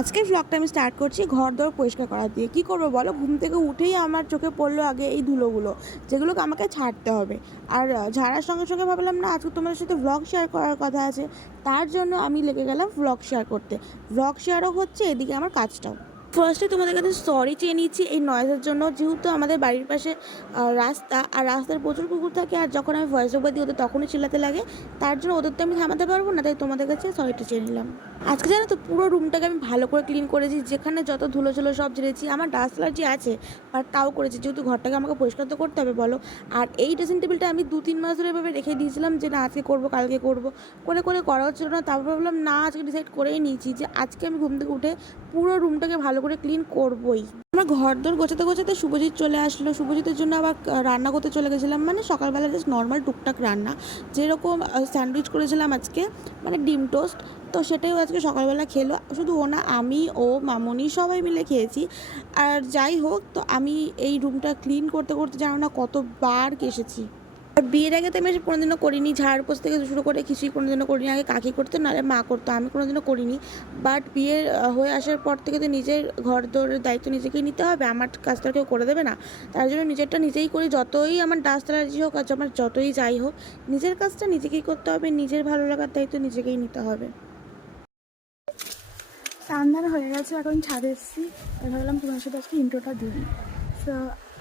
আজকের ব্লগটা আমি স্টার্ট করছি ঘর দর পরিষ্কার করা দিয়ে। কী করব বলো? ঘুম থেকে উঠেই আমার চোখে পড়ল আগে এই ধুলোগুলো, যেগুলোকে আমাকে ছাড়তে হবে। আর ঝাড়ার সঙ্গে সঙ্গে ভাবলাম, না, আজকে তোমাদের সাথে ব্লগ শেয়ার করার কথা আছে। তার জন্য আমি লেগে গেলাম ব্লগ শেয়ার করতে। ব্লগ শেয়ারও হচ্ছে এদিকে আমার কাজটাও। ফার্স্টে তোমাদের কাছে সরি চেয়ে নিচ্ছি এই নয়েজের জন্য। যেহেতু আমাদের বাড়ির পাশে রাস্তা, আর রাস্তার প্রচুর কুকুর থাকে, আর যখন আমি ভয়েস ওভার দিই, ওদের তখনই চিল্লাতে লাগে। তার জন্য ওদের তো আমি থামাতে পারব না, তাই তোমাদের কাছে সরিটা চেয়ে নিলাম। আজকে জানো তো, পুরো রুমটাকে আমি ভালো করে ক্লিন করেছি। যেখানে যত ধুলো ছিল সব ঝেড়েছি, আমার ডাস্ট অ্যালার্জি আছে আর তাও করেছি। যেহেতু ঘরটাকে আমাকে পরিষ্কার তো করতে হবে, বলো। আর এই ড্রেসিং টেবিলটা আমি দু তিন মাস ধরে এভাবে রেখে দিয়েছিলাম যে, না, আজকে করব, কালকে করব। করে করে করা হচ্ছিল না। তারপর ভাবলাম, না, আজকে ডিসাইড করেই নিয়েছি যে, আজকে আমি ঘুম থেকে উঠে পুরো রুমটাকে ভালো করে ক্লিন করবোই। আমার ঘর দর গোছাতে গোছাতে শুভজিৎ চলে আসলো। শুভজিতের জন্য আবার রান্না করতে চলে গেছিলাম। মানে সকালবেলা জাস্ট নর্মাল টুকটাক রান্না। যেরকম স্যান্ডউইচ করেছিলাম আজকে মানে ডিম টোস্ট। তো সেটাই আজকে সকালবেলা খেলো। শুধু ও না, আমি, ও, মামনি সবাই মিলে খেয়েছি। আর যাই হোক, তো আমি এই রুমটা ক্লিন করতে করতে জানো না কতবার কেসেছি। আর বিয়ের আগে তো আমি এসব কোনোদিনও করিনি। ঝাড় পোছ থেকে শুরু করে কিছুই কোনোদিনও করিনি। আগে কাকি করতো, নাহলে মা করতো। আমি কোনোদিনও করিনি। বাট বিয়ের হয়ে আসার পর থেকে তো নিজের ঘর দৌড়ের দায়িত্ব নিজেকেই নিতে হবে। আমার কাজটা কেউ করে দেবে না। তার জন্য নিজেরটা নিজেই করি। যতই আমার ডাস্ট অ্যালার্জি হোক আর আমার যতই যাই হোক, নিজের কাজটা নিজেকেই করতে হবে। নিজের ভালো লাগার দায়িত্ব নিজেকেই নিতে হবে। রান্নার হয়ে গেছে, এখন ছাদে এসেছি। ভাবলাম তোমার সাথে আজকে ইন্ট্রোটা দিই। So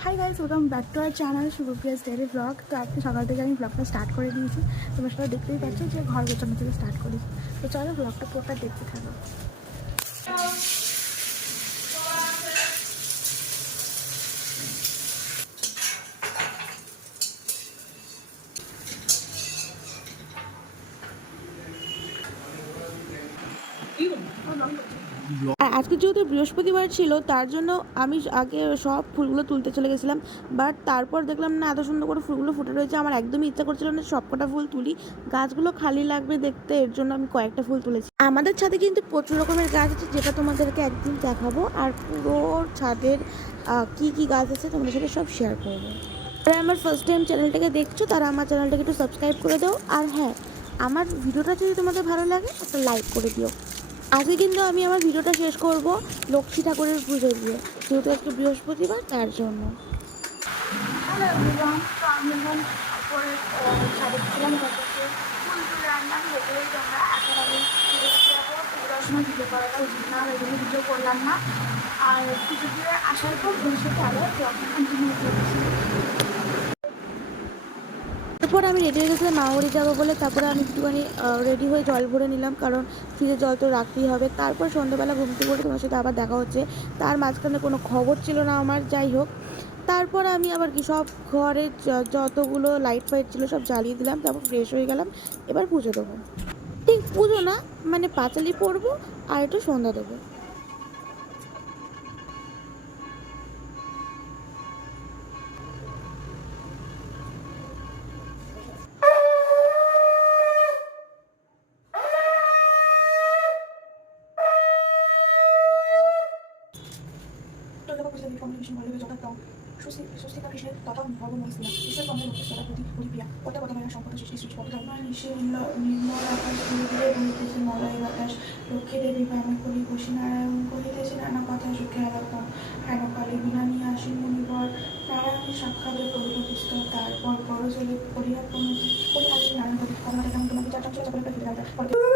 hi guys welcome back to our channel Shubhapriya's daily vlog তো আজকে সকাল থেকে আমি ব্লগটা স্টার্ট করে দিয়েছি। তোমার সবাই দেখতেই পাচ্ছ যে ঘর গোছানো থেকে স্টার্ট করি। তো চলো ব্লগটা পুরোটা দেখতে থাকো। আর আজকে যেহেতু বৃহস্পতিবার ছিল, তার জন্য আমি আগে সব ফুলগুলো তুলতে চলে গেছিলাম। বাট তারপর দেখলাম, না, এত সুন্দর করে ফুলগুলো ফুটে রয়েছে, আমার একদমই ইচ্ছা করছিল না সবকটা ফুল তুলি। গাছগুলো খালি লাগবে দেখতে, এর জন্য আমি কয়েকটা ফুল তুলেছি। আমাদের ছাদে কিন্তু প্রচুর রকমের গাছ আছে, যেটা তোমাদেরকে একদিন দেখাবো। আর পুরো ছাদের কি কি গাছ আছে তোমাদের সাথে সব শেয়ার করব। যারা আমার ফার্স্ট টাইম চ্যানেলটাকে দেখছ, তারা আমার চ্যানেলটাকে একটু সাবস্ক্রাইব করে দাও। আর হ্যাঁ আমার ভিডিওটা যদি তোমাদের ভালো লাগে, একটা লাইক করে দিও। আজকে কিন্তু আমি আমার ভিডিওটা শেষ করব লক্ষ্মী ঠাকুরের পুজো দিয়ে, যেহেতু আজকে বৃহস্পতিবার, তার জন্য। উচিত না ওই জন্য করলাম না। আর পুজো দিয়ে আসার পর ভবিষ্যতে ব্লগটা কন্টিনিউ করছি তারপর আমি রেডি হয়ে গেছিলাম মামাবাড়ি যাব বলে। তারপরে আমি একটুখানি রেডি হয়ে জল ভরে নিলাম, কারণ ফ্রিজে জল তো রাখতেই হবে। তারপর সন্ধ্যাবেলা ঘুম থেকে উঠে তোমার সাথে আবার দেখা হচ্ছে। তার মাঝখানে কোনো খবর ছিল না আমার, যাই হোক। তারপর আমি আবার কি সব ঘরের যতগুলো লাইট ফাইট ছিল সব জ্বালিয়ে দিলাম, তারপর ফ্রেশ হয়ে গেলাম। এবার পুজো দেবো। ঠিক পুজো না মানে পাঁচালি পরবো আর একটু সন্ধ্যা দেবো। পূজা দেবী পামে করি বসি নারায়ণ নানা কথা, সুখে আলাপন হেন কালে বিনা নিয়ে আসেন নারায়ণের সাক্ষাতের প্রভৃত স্তর তারপর বড় জলে করিয়া প্রণতি করিয়া তোমাকে চারটা চলে যাবে ফিরে